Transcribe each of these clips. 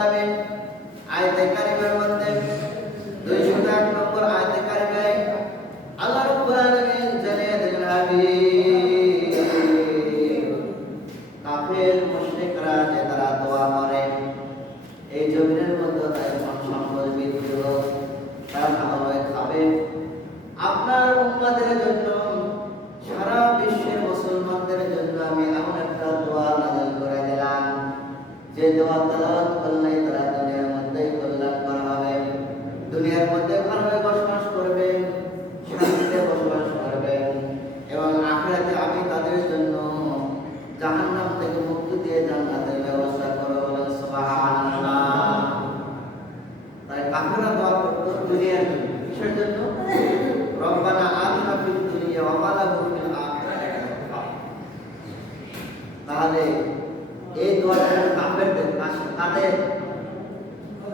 আয়াতে কারিমার মধ্যে 201 নম্বর আয়াতে কারিমায় আল্লাহ রাব্বুল আলামিন জানিয়ে দিলেন হাবিব কাফের মুশরিকরা যে তারা দোয়া করে এই জমিনের মধ্যে তাদের সম্পদ বৃদ্ধি হোক, তারা ভালোভাবে খাবে। আপনার উম্মতের জন্য সারা বিশ্বের মুসলমানদের জন্য আমি এমন একটা দোয়া নাযিল করে দিলাম যে দোয়া তেলাওয়াত করলে তারা দুনিয়ার মধ্যে কল্যাণ করা হবে, দুনিয়ার মধ্যে ভালোভাবে বসবাস করবে, শান্তিতে বসবাস করবে এবং আখিরাতে আমি তাদের জন্য জাহান্নাম থেকে মুক্তি দিয়ে জান্নাতের ব্যবস্থা করব। সুবহানাল্লাহ। তাই কাফেররা দোয়া করতো দুনিয়ার জন্য, কিসের জন্য? রব্বানা আতিনা ফিদ দুনিয়া ওয়া মা লাহু ফিল আখিরাতি। তাহলে এই দোয়াটা কাফেরদের কাছে তাদের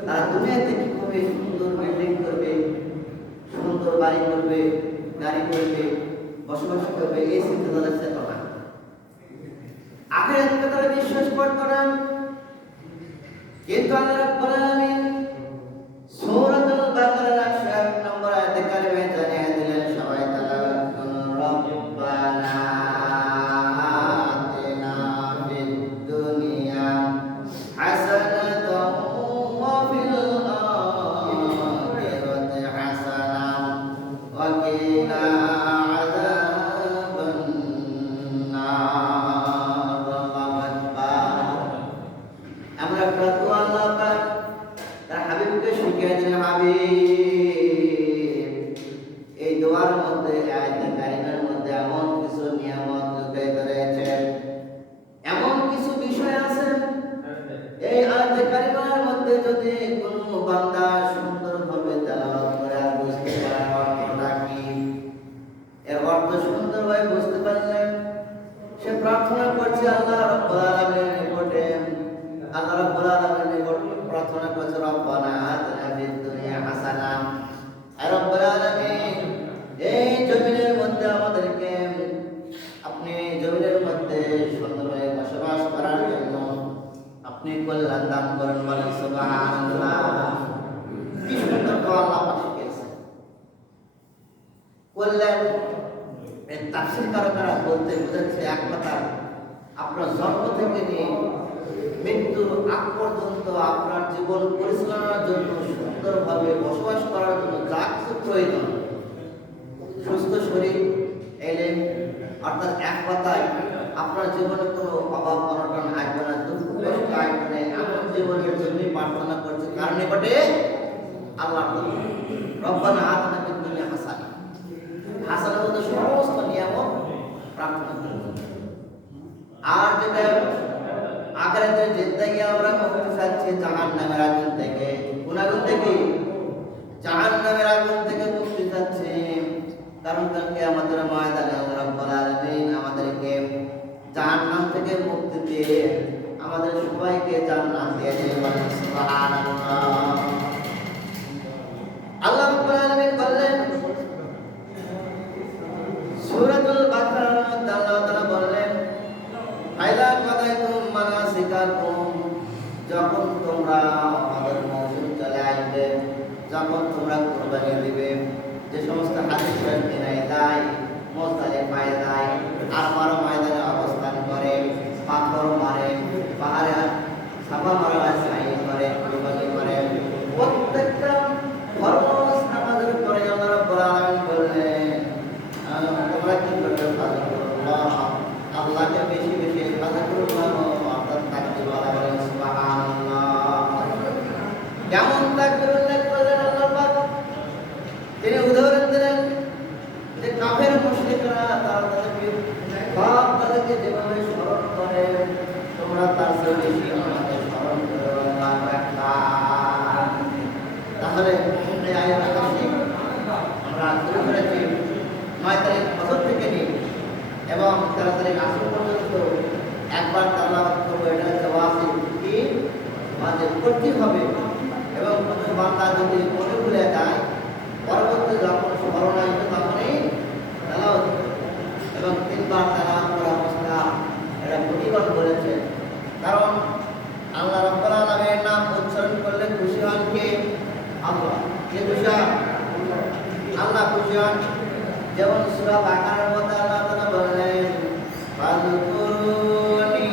তারা দুনিয়াতে কিভাবে সুন্দর বিল্ডিং করবে, সুন্দর বাড়ি করবে, গাড়ি করবে, বসবাস করবে, এই চিন্তা তাদের ছিল না। আখিরাতকে তারা বিশ্বাস করত না। কিন্তু আল্লাহ রাব্বুল আলামিন সূরাতুল বাকারার 101 নম্বর আয়াতে কারিমায় জানিয়ে দিলেন, সবাই তেলাওয়াত করুন, রব্বানা আতিনা ফিদ দুনিয়া হাসানাতাও ওয়া ফিল আখিরাতি হাসানাও ওয়া কিনা আযাবান নার। আল্লাহু আকবার। আমরা প্রভু আল্লাহ পাক তার হাবিবকে শিখিয়ে দিলেন, হাবিব এই দোয়ার মধ্যে আয়াতে কারিমার মধ্যে এমন কিছু নিয়ামত লুকায়িত রয়েছে, এমন কিছু বিষয় আছে এই আয়াতে কারিমার মধ্যে যদি কোনো বান্দা সুন্দরভাবে তেলাওয়াত করে আর বুঝতে পারে অর্থটা কি, এর অর্থ সুন্দরভাবে বুঝতে পারলে সে প্রার্থনা করছে আল্লাহ রাব্বুল আলামিনের নিকটে, আল্লাহ রাব্বুল আলামিনের নিকট প্রার্থনা করছে, রব্বানা আতিনা ফিদ দুনিয়া হাসানা। আর রব্বুল আলামিন এই জমিনের মধ্যে আমাদেরকে আপনি জমিনের মধ্যে সুন্দরভাবে বসবাস করার জন্য আপনি কল্যাণ দান করেন। বলেন সুবহানাল্লাহ। কি সুন্দর দোয়া আল্লাহ পাক শিখিয়েছেন। কল্যাণ এর তাফসীর কারকেরা বলতে বোঝাচ্ছে এক কথা, আপনার জন্ম থেকে নিয়ে মৃত্যুর আগ পর্যন্ত আপনার জীবন পরিচালনার জন্য সুন্দরভাবে বসবাস করার জন্য যা কিছু প্রয়োজন, সুস্থ শরীর এলে অর্থাৎ এক কথায় আপনার জীবনে কোনো অভাব অনটন আসবে না, দুঃখ কষ্ট আসবে না, এমন জীবনের জন্যই প্রার্থনা করছে। কার নিকটে? আল্লাহর নিকটে। রব্বানা আতিনা ফিদ দুনিয়া হাসানা। হাসানা বলতে সমস্ত নিয়ামত প্রার্থনা করছে। আর যেটা আখিরাতের জিন্দেগি আমরা মুক্তি চাচ্ছি জাহান্নামের আগুন থেকে। কোন আগুন থেকে? জাহান্নামের আগুন থেকে মুক্তি চাচ্ছি। কারণ কালকে আমাদের ময়দানে আল্লাহ রাব্বুল আলামিন আমাদেরকে জাহান্নাম থেকে মুক্তি দিয়ে আমাদের সবাইকে জান্নাত দিয়ে দেবেন। সুবহানাল্লাহ। আল্লাহ রাব্বুল আলামিন বললেন সূরাতুল বাকারার মধ্যে আল্লাহ তাআলা বললেন, আইলা কাদাইতুম মানাসিকাকুম, যখন তোমরা আমাদের মৌসুম চলে আসবে, যখন তোমরা কুরবানি দিবে, যে সমস্ত হাজি মিনায় যায়, মুজদালিফায় যায়, আরফার ময়দানে অবস্থান করে, পাথর মারে, পাহাড়ে সাফা মারা সাই করে, কুরবানি করে, প্রত্যেকটা ফরজ নামাজের পরে আল্লাহ রাব্বুল আলামিন বললেন তোমরা কি করবে? আল্লাহ আল্লাহকে বেশি বেশি ইবাদত করো, অর্থাৎ তাকবীর বলা, বলেন সুবহানাল্লাহ। কেমন তাকবীর উল্লেখ করলেন আল্লাহ পাক? তিনি উদাহরণ দিলেন যে কাফের মুশরিকরা তারা তাদেরকে যেভাবে স্মরণ করে তোমরা তার চেয়ে বেশি আমাকে স্মরণ করো। আল্লাহু আকবার। তাহলে এই আয়াতটা আমরা শুরু করেছি 9 তারিখ ফজর থেকে নিয়ে এবং 13 তারিখ আসর পর্যন্ত একবার তেলাওয়াত করব। এটা হচ্ছে ওয়াজিব। কি ওয়াজিব করতে হবে এবং কোনো বান্দা যদি মনে ভুলে যায় পরবর্তী যখন স্মরণ আসবে তখনই তেলাওয়াত করবে এবং 3 বার তেলাওয়াত করা অবস্থা এটা প্রতিবাদ বলেছে। কারণ আল্লাহ রাব্বুল আলামিনের নাম উচ্চারণ খুশি আল্লাহ খুশি হন। যেমন সূরা বাকারার মধ্যে আল্লাহ তাআলা বললেন ফাযকুরুনি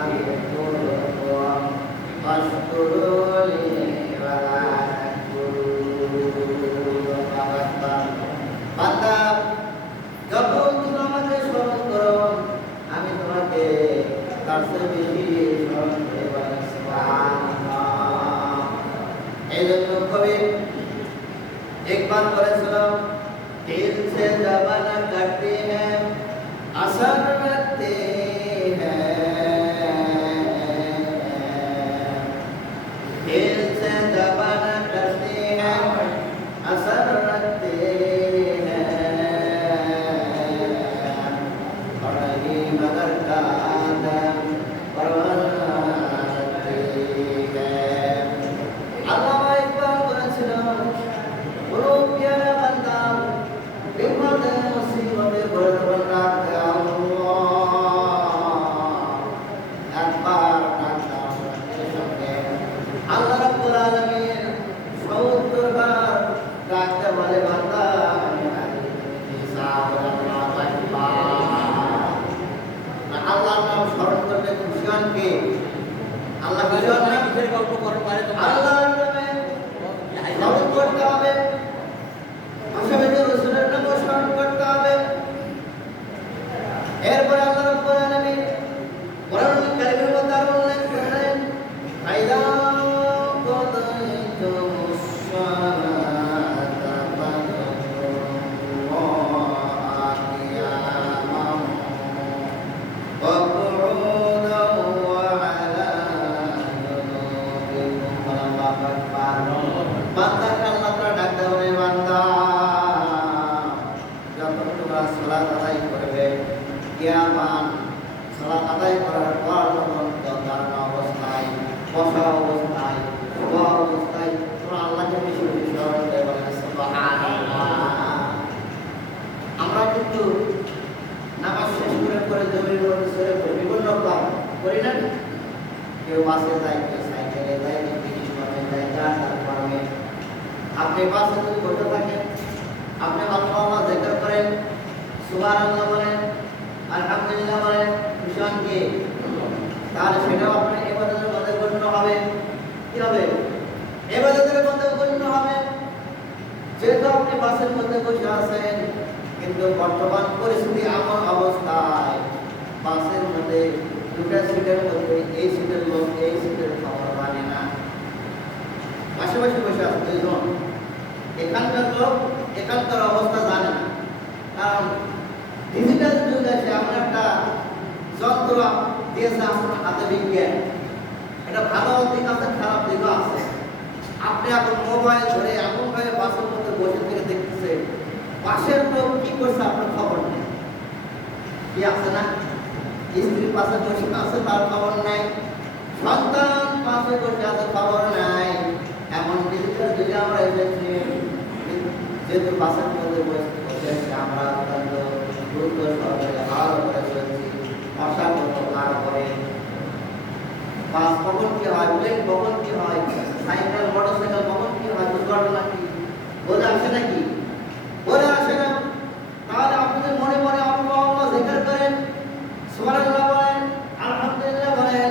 আযকুরকুম ওয়াশকুরুলি ওয়ালা তাকফুরুন। বান্দা যখন তুমি আমাকে স্মরণ করো আমি তোমাকে তার চেয়ে বেশি স্মরণ করব। সুবহানাল্লাহ। এই জন্য কবি একবার বলেছিল दिल से जबाना करते हैं असर रखते हैं, दिल से जबाना करते हैं असर रखते हैं, और ये मगर का आदम परवाना रखते हैं। अल्लाह इकबाल বলেছিল বলো প্যারা বান্দা বিপদে মুসিবতে পড়ে ডাকতে একবার ডাকতাম সঙ্গে আল্লাহ রাব্বুল আলামিন ৭০ বার ডাকতে বলে বান্দা আমি আল্লাহর নাম স্মরণ করলে খুশি হন কে? আল্লাহ খুশি হন না? গল্প করতে পারে তো আল্লাহর নামে স্মরণ করতে হবে, আশাবাদী রাসূলের নাম স্মরণ করতে হবে। এরপরে আল্লাহ রাব্বুল আলামিন কোরআনুল কারীমের মধ্যে আরো উল্লেখ করেন ফাইদা কদাইতুমুস সালাতা ফাযকুরুল্লাহা কিয়ামান ওয়া qu'ুদান ওয়া আলা জুনুবিকুম। আল্লাহু আকবার। বান্দাকে আল্লাহ তাআলা ডাক দেয় বান্দা যখন তোমরা সালাত আদায় করবে কিয়ামান সালাত আদায় করার পর যখন দাঁড়ানো অবস্থায় বসা অবস্থায় শোয়া অবস্থায় তোমরা আল্লাহকে বেশি বেশি স্মরণ করে বলেন সুবহানাল্লাহ। আমরা কিন্তু নামাজ শেষ করে জমির মধ্যে সরে বিভিন্ন কাজ করি না? কেউ বাসে যায়, কেউ সাইকেলে যায়, কেউ জিনিস কর্মে যায়, যার তার কর্মে। আপনি বাসে যদি বসে থাকেন আপনি আল্লাহ জিকির করেন, সুবহানাল্লাহ বলেন, আলহামদুলিল্লাহ বলেন, খুশি হন কে? তাহলে সেটাও আপনার ইবাদতের মধ্যে গণ্য হবে। কি হবে? ইবাদতের মধ্যে গণ্য হবে। যেহেতু আপনি বাসের মধ্যে বসে আছেন কিন্তু বর্তমান পরিস্থিতি এমন অবস্থায় বাসের মধ্যে দুটা সিটের মধ্যে এই সিটের লোক এই সিটের খবর মানে না, পাশাপাশি বসে আছে দুইজন, এখানকার লোক এখানকার অবস্থা জানে না। কারণ ডিজিটাল যুগ আছে, এমন একটা যন্ত্র দিয়েছে আপনার হাতে বিজ্ঞান। এটা ভালো দিক আছে, খারাপ দিকও আছে। আপনি এখন মোবাইল ধরে এমনভাবে বাসের মধ্যে বসে থেকে দেখতেছে পাশের লোক কি করছে আপনার খবর নেই। কি আছে না? স্ত্রী পাশে বসে আছে তার খবর নাই, সন্তান পাশে বসে আছে খবর নাই। এমন ডিজিটাল যুগে আমরা এসেছি, যেহেতু বাসের মধ্যে বসে আমরা অত্যন্ত দ্রুত সহকারে ভালো করে চলছি, মশা ভালো করে। বাস কখন কি হয়, প্লেন কখন কি হয়, সাইকেল মোটরসাইকেল কখন কি হয়, দুর্ঘটনা কি বলে আসে নাকি? বলে আসে না। তাহলে আপনাদের মনে মনে আল্লাহ জিকির করেন, সুবহানাল্লাহ বলেন, আলহামদুলিল্লাহ বলেন।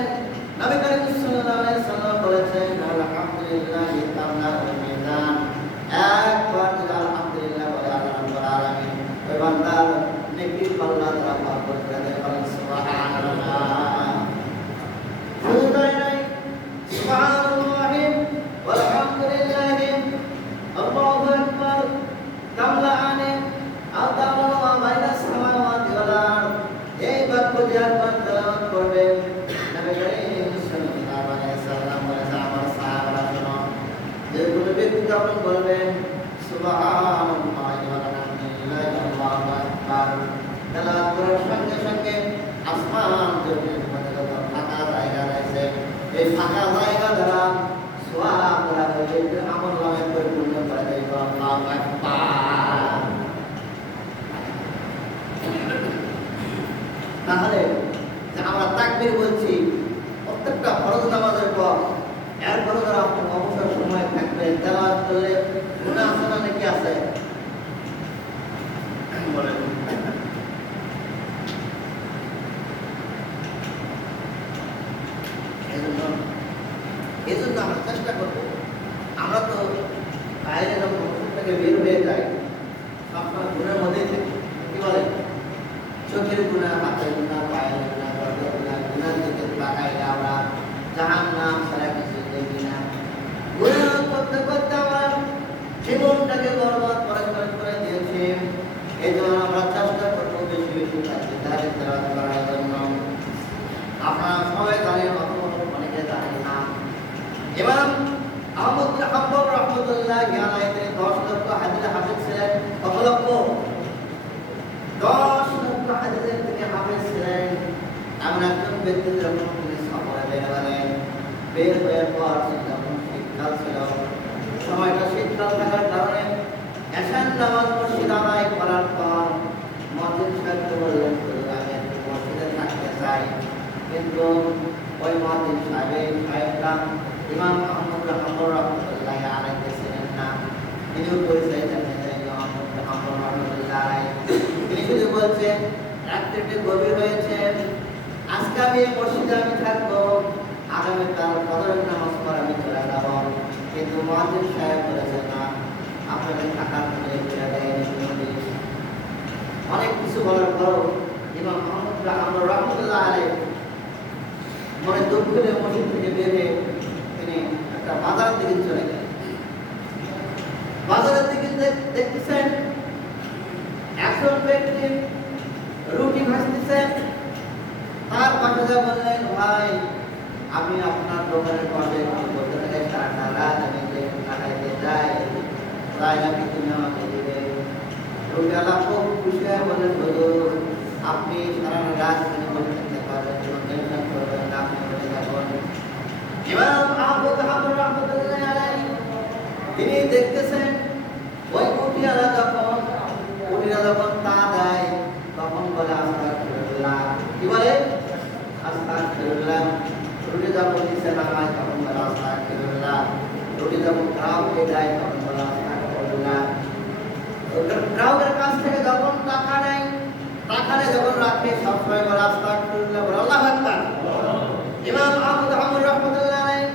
নবী করিম সাল্লাল্লাহু আলাইহি সাল্লাম বলেছেন আলহামদুলিল্লাহি তামলাউল মিজান। একবার যদি আলহামদুলিল্লাহ বলে আল্লাহ রাব্বুল আলামিন ওই বান্দার নেকির পাল্লা দ্বারা পার করে দেন। বলেন সুবহানাল্লাহ। শুধু তাই নয়, সুবহানাল্লাহ ওয়ালহামদুলিল্লাহ আল্লাহু আকবার তামলাআনে আও তামলা মা বাইনাস সামাওয়াতি ওয়াল আরদ। এই বাক্য যে একবার তেলাওয়াত করবেন নবী করিম সাল্লাল্লাহু আলাইহি সাল্লাম বলেছেন আমার সাহাবারা শুনো, যে কোনো ব্যক্তি যখন বলবেন সুবহানাল্লাহি ওয়া আলহামদুলিল্লাহি আল্লাহু আকবার, তেলাওয়াত করার সঙ্গে সঙ্গে আসমান জমিনের মধ্যে যত ফাঁকা জায়গা রয়েছে এই ফাঁকা জায়গা দ্বারা সওয়াব করা হয়েছে, আমল নামে পরিপূর্ণ করে দেয়। আল্লাহু আকবার। তাহলে যে আমরা তাকবীর বলছি প্রত্যেকটা ফরজ নামাজের পর, এরপরে যারা আপনি অবসর সময় থাকবেন এই জন্য আমরা চেষ্টা করবো। আমরা তো বাইরে যখন থেকে বের হয়ে যাই সবসময় গুণের মধ্যেই থাকি, কি বলে? চোখের গুণা, হাতের গুণা, পায়ের গুণা, গর্বের গুণা, গুণার দিকে তাকাইলে আমরা জাহান্নাম ছাড়া কিছু দেখি না। গুণা করতে করতে আমরা জীবনটাকে বরবাদ করে দিয়েছি। এই জন্য আমরা চেষ্টা করবো বেশি বেশি তাদের করার জন্য। আপনারা সবাই জানেন, অনেকে জানেন না। ইমাম আহমদ বিন হাম্বল রাহমাতুল্লাহি আলাইহি তিনি 10 লক্ষ হাদিসের হাফেজ ছিলেন। কত লক্ষ? 10 লক্ষ হাদিসের তিনি হাফেজ ছিলেন। এমন একজন ব্যক্তি যখন তিনি সফরে বের হলেন, বের হওয়ার পর যখন শীতকাল ছিল, সময়টা শীতকাল থাকার কারণে এশার নামাজ মসজিদ আদায় করার পর মুয়াজ্জিন সাহেবকে বললেন, আমি মসজিদে থাকতে চাই। কিন্তু ওই মুয়াজ্জিন সাহেবরা ইমাম আহমদ বিন হাম্বল রাহমাতুল্লাহি আলাইহি ছিলেন না। তিনিও পরিচয় জানেন ইমাম আহমদ বিন হাম্বল রাহমাতুল্লাহি আলাইহি। তিনি শুধু বলছেন, রাত্রিটি গভীর হয়েছে, আজকে আমি এই মসজিদে আমি থাকবো, আগামীকাল ফজরের নামাজ পড়ে আমি চলে যাব। কিন্তু মুয়াজ্জিন সাহেব বলেছেন, না, আপনাকে থাকার জন্য ফিরে দেয়নি। অনেক কিছু বলার পরও ইমাম আহমদ বিন হাম্বল রাহমাতুল্লাহি আলাইহি মনে দুঃখ করে মসজিদ থেকে বের হয়ে তিনি একটা বাজারের দিকে চলে গেলেন। বাজারের দিকে দেখতেছেন একজন ব্যক্তি রুটি ভাজতেছেন। তার পাশে যা বললেন, ভাই আমি আপনার দোকানের পাশে বসে থেকে সারাটা রাত আমি যে কাটাইতে যাই, তাই নাকি তুমি আমাকে দিবে? রুটিওয়ালা খুব খুশি হয়ে বললেন, হুজুর আপনি সারা রাত এখানে বসে থাকতে পারবেন, কোনো টেনশন করবেন না, আপনি বসে থাকুন। ইমাম আহমদ বিন হাম্বল রাহমাতুল্লাহি আলাইহি তিনি দেখতেছেন ওই উটিয়ালা যখন তা দেয় তখন বলে আস্তাগফিরুল্লাহ। কি বলে? আস্তাগফিরুল্লাহ। রুটি যখন নিচে নামায় তখন বলে আস্তাগফিরুল্লাহ। রুটি যখন গ্রাহককে দেয় তখন বলে আস্তাগফিরুল্লাহ। গ্রাহকের কাছ থেকে যখন টাকা নেয়, টাকা নেয় যখন রাখে, সবসময় বলে আস্তাগফিরুল্লাহ, বলে আল্লাহু আকবার। ইমাম আহমদ বিন হাম্বল রাহমাতুল্লাহি আলাইহি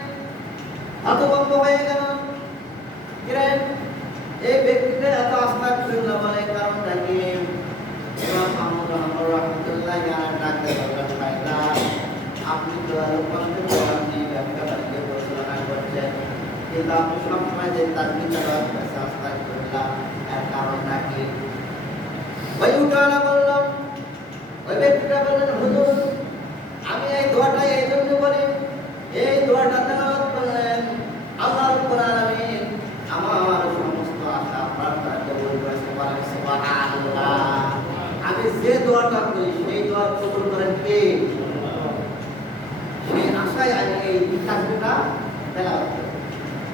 হতভম্ব হয়ে গেল। এই ব্যক্তিটা এত আস্তাগফিরুল্লাহ বলে কারণটা কি? ইমাম আহমদ বিন হাম্বল রাহমাতুল্লাহি আলাইহি ডাকতে বললেন, ভাইরা আপনি তো আরো কষ্ট করে আপনি ব্যবসা বাণিজ্য পরিচালনা করছেন, কিন্তু আপনি সবসময় যে তাকবীরটা করছেন আস্তাগফিরুল্লাহ, এর কারণটা কি? ওই উঠানা বলল, ওই ব্যক্তিটা বললেন, হুজুর আমি এই দোয়াটা এই জন্য বলি, এই দোয়াটা তেলাওয়াত করলেন আল্লাহ রাব্বুল আলামিন আমার সমস্ত আশা প্রার্থনা কবুল করেছে, বলেন সুবহানাল্লাহ। আমি যে দোয়াটা করি সেই দোয়া কবুল করেন কে? সেই আশায় আমি এই তাকবীরটা তেলাওয়াত করি।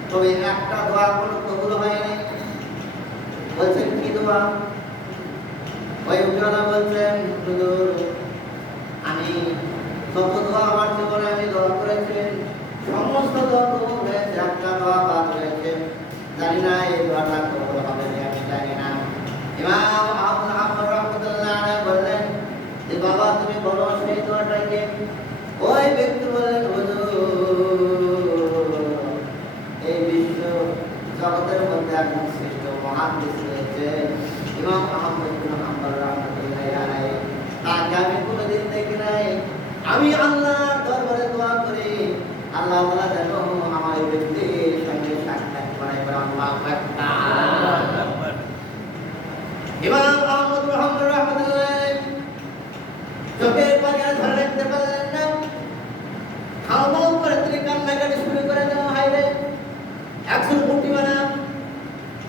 তবে একটা দোয়া কোনো কবুল হয় নাই। বলছেন কি দোয়া? ওই উঠানা বলছেন, হুজুর আমি যত দোয়া আমার জীবনে আমি দোয়া করেছিলেন সমস্ত দোয়া কবুল হয়েছে, একটা দোয়া বাদ হয়েছে, জানি না এই দোয়াটা কবুল হবে কি আমি জানি না। ইমাম আহমদ বিন হাম্বল রাহমাতুল্লাহি আলাইহি বললেন যে বাবা তুমি বলো সেই দোয়াটা কি? ওই ব্যক্তি বললেন, হুজুর এই বিশ্ব জগতের মধ্যে একজন শ্রেষ্ঠ মুহাদ্দিস রয়েছে ইমাম আহমদ বিন হাম্বল রাহমাতুল্লাহি আলাইহি, তাকে আমি কোনোদিন দেখি নাই। আমি আল্লাহর দরবারে দোয়া করি আল্লাহ তাআলা যেন আমার এই ব্যক্তির সঙ্গে সাক্ষাৎ করায়। আল্লাহু আকবার। ইমাম আহমদ বিন হাম্বল রাহমাতুল্লাহি চোখের পানি আর ধরে রাখতে পারলেন না। খাওয়া করে তিনি কান্নাকাটি শুরু করে দেন, হায়রে একজন মুটিওয়ালা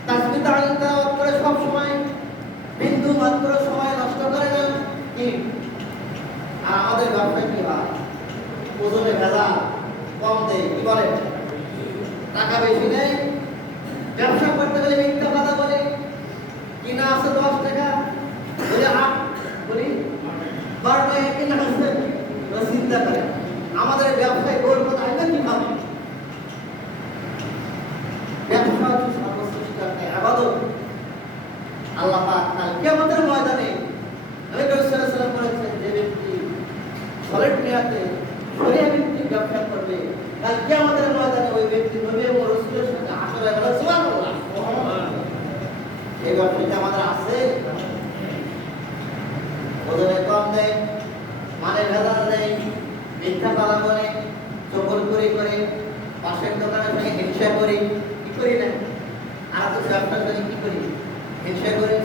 তাসবিহ তাহলিল তেলাওয়াত করে সব সময় বিন্দু মাত্র সময় নষ্ট করে না কি? আর আমাদের ব্যবসা কি হয়? ওজনে ভেজা, কম দেয়, কি বলে? টাকা বেশি নেই, ব্যবসা করতে গেলে মিথ্যা কথা বলে, কিনা আছে 10 টাকা বলে 8 বলি 12 টাকা কিনা আছে, চিন্তা করে আমাদের ব্যবসায় গোল কথা হয় না কি ভাবে? ব্যবসা হচ্ছে সর্বশ্রেষ্ঠ একটা ইবাদত। আল্লাহ পাক কাল কিয়ামতের ময়দানে নবী সাল্লাল্লাহু আলাইহি ওয়াসাল্লাম বলেছেন, যে ব্যক্তি সলিড নিয়াতে শরিয়া ভিত্তিক ব্যবসা করবে কাল কিয়ামতের ময়দানে ব্যবসাটা আমাদের আছে? ওজনে কম দেয়, মানে ভেজাল দেয়, মিথ্যা কথা বলে, চকর করে পাশের দোকানে সঙ্গে হিংসা করি, কি করি না? আর তো ব্যবসা করি কি করি? হিংসা করি।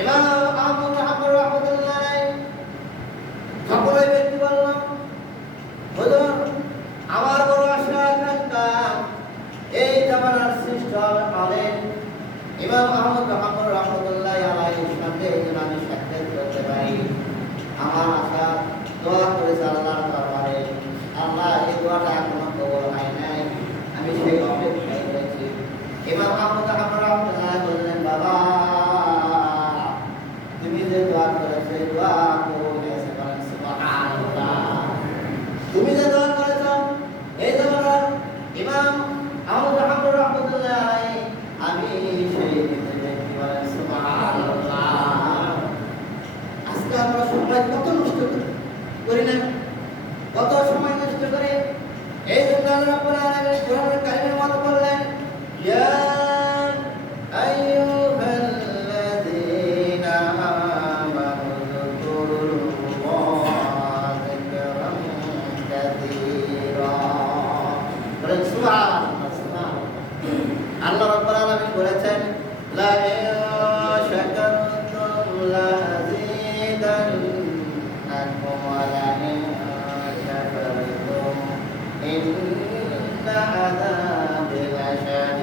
এবার আহমদ হাম্বর রহমতুল্লাহ সকলে ব্যক্তি বললাম, হুজুর আমার বড় আশা আকাঙ্ক্ষা এই জামানার শ্রেষ্ঠ আলেম ইমাম আহমদ হাম্বর রহমতুল্লাহ আলাইহির সাথে যেন আমি সাক্ষাৎ করতে পারি। আমার আশা, দোয়া করেছে আল্লাহর দরবারে, আল্লাহ এই দোয়াটা এখনো কবুল হয় নাই, আমি সেই অপেক্ষায় রয়েছি। ইমাম আহমদ হাম্বর রহমতুল্লাহ বললেন, বাবা তুমি যে দোয়া করেছো দোয়া কবুল হয়েছে, বলেন সুবহানাল্লাহ। তুমি যে দোয়া করেছো এই জামানার ইমাম আহমদ হাম্বর রহমতুল্লাহ আলাইহি আমি সেই ব্যক্তি, বলেন সুবহানাল্লাহ। আজকে আমরা সময় কত নষ্ট করি না? কত সময় নষ্ট করে? এই জন্য আল্লাহ রাব্বুল আলামিন কোরআনুল কারীমের মধ্যে বললেন, ইয়া আইয়ুহাল্লাযীনা আমানু যকুরুল্লাহা যিকরান কাসীরা। বলেন সুবহানাল্লাহ। আল্লাহ রাব্বুল